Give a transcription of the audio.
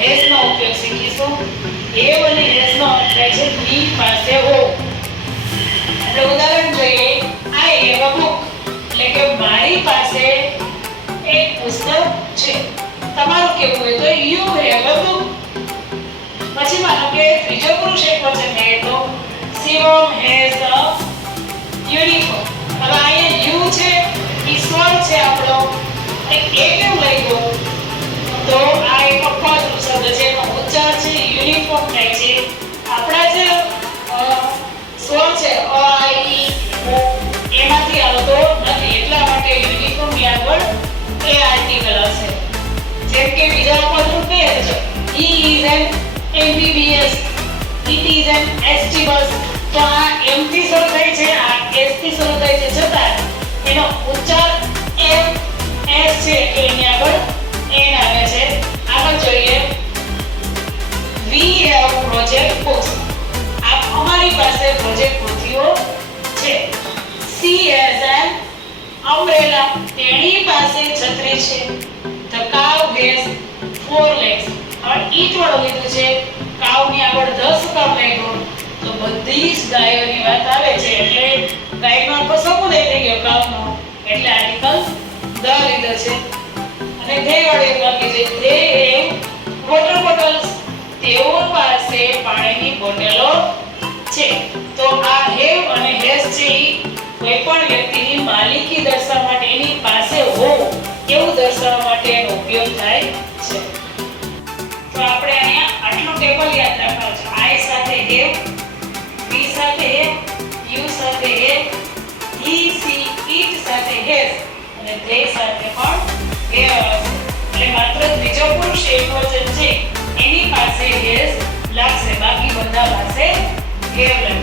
Has no ઉપયોગ શીખીશું. Have અને હેઝ નો અર્થ થાય છે ની પાસે હો. આપણે ઉદાહરણ જોઈએ. આઈ હેવ અ બુક, એટલે કે મારી પાસે એક પુસ્તક છે. તમારું કેવું હોય તો યુ હેવ અ બુક. પછી માનો કે ત્રીજો પુરુષ એકવચન છે તો શિવમ હેઝ અ યુનિફોર્મ. હવે અહીંયા યુ છે, ઈશ્વર છે આપણો, એ કેમ લઈ ગયો? તો આ એક અપવાદ શબ્દ છે, એનો ઉચ્ચાર છે યુનિફોર્મ થાય છે. આપણા જે સ્વર છે અ આ ઈ ઓ એમાંથી આવતો નથી, એટલા માટે યુનિફોર્મ ની આગળ એ આર્ટિકલ હશે. જેમ કે બીજા અપવાદ રૂપ કહે છે he is an MBBS, it is an ST bus. તો આ M થી શરૂ થાય છે, આ S થી શરૂ થાય છે, છતાં એનો ઉચ્ચાર M S છે એટલે એની આગળ N આવે છે. આગળ જોઈએ we have project books. અમારી પાસે પ્રોજેક્ટ પોથીઓ છે. she has an umbrella. તેણી પાસે છત્રી છે. the cow has 4 legs. હવે ઈટ વાળો લીધું છે, કાવ ની આગળ 10 કામ લાગ્યો તો બધી જ ગાયોની વાત આવે છે, એટલે ગાયનો આખો સમૂહ થઈ ગયો કાવનો, એટલે આર્ટિકલ ધ લીધો છે. અને ધે વાળો એક વાક્ય છે they have water bottles. તેઓ પાસે પાણીની બોટલો છે. તો આ હેવ અને હેઝ છે ઈ કોઈ પણ વ્યક્તિની માલિકી દર્શાવવા માટે, એની પાસે હોવું એવું દર્શાવવા માટે એનો ઉપયોગ થાય છે. તો આપણે અહીંયા આટલું ટેબલ યાદ રાખવાનું છે. આઈ સાથે હેવ, વી સાથે હેવ, યુ સાથે હેવ, હી સી ઈટ સાથે હેઝ અને ધે સાથે પણ હેવ આવશે. એટલે માત્ર ત્રીજો પુરુષ એકવચન છે એની પાસે હેઝ લાગશે, બાકી બધા પાસે હેવ લાગશે.